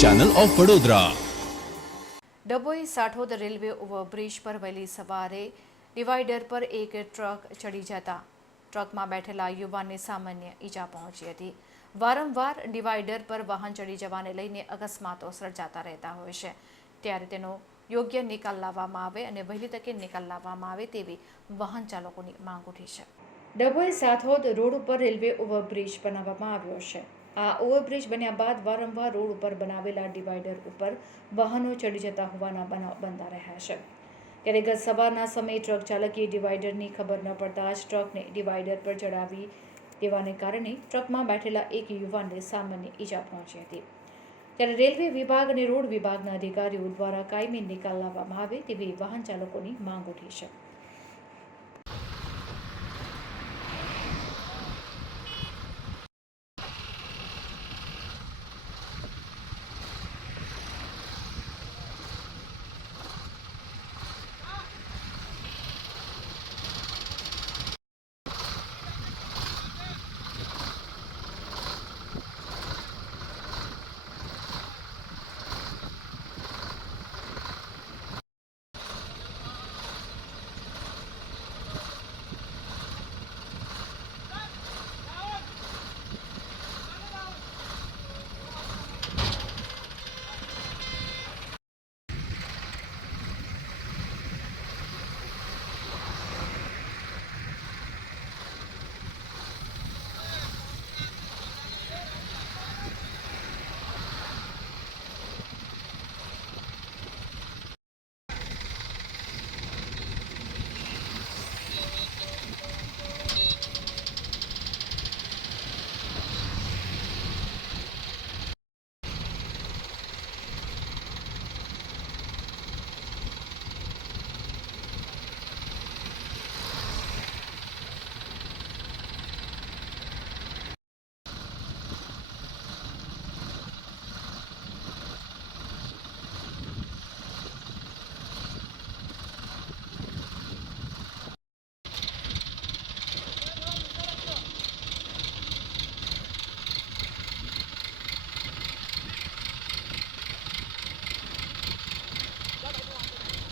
Channel of Vadodara. Dabhoi Sathod railway overbridge પર વહેલી સવારે ડિવાઈડર પર એક ટ્રક ચડી જતા ટ્રકમાં બેઠેલા યુવાનને સામાન્ય ઈજા પહોંચી હતી। વારંવાર ડિવાઈડર પર વાહન ચડી જવાને લઈને અકસ્માતો સર્જાતા રહેતા હોય છે, ત્યારે તેનો યોગ્ય નિકાલ લાવવામાં આવે અને વહેલી તકે નિકાલ લાવવામાં આવે તેવી વાહન ચાલકોની માંગ ઉઠી છે। ડભોઈ સાઠોદ રોડ ઉપર રેલવે ઓવરબ્રિજ બનાવવામાં આવ્યો છે। આ ઓવરબ્રિજ બન્યા બાદ વારંવાર રોડ ઉપર બનાવેલા ડિવાઈડર ઉપર વાહનો ચડી જતા હોવાના બનાવ બનતા રહ્યા છે, ત્યારે ગત સવારના સમયે ટ્રક ચાલકે ડિવાઈડરની ખબર ન પડતા જ ટ્રકને ડિવાઈડર પર ચડાવી દેવાને કારણે ટ્રકમાં બેઠેલા એક યુવાનને સામાન્ય ઈજા પહોંચી હતી, ત્યારે રેલવે વિભાગ અને રોડ વિભાગના અધિકારીઓ દ્વારા કાયમી નિકાલ લાવવામાં આવે તેવી વાહન ચાલકોની માંગ ઉઠી છે।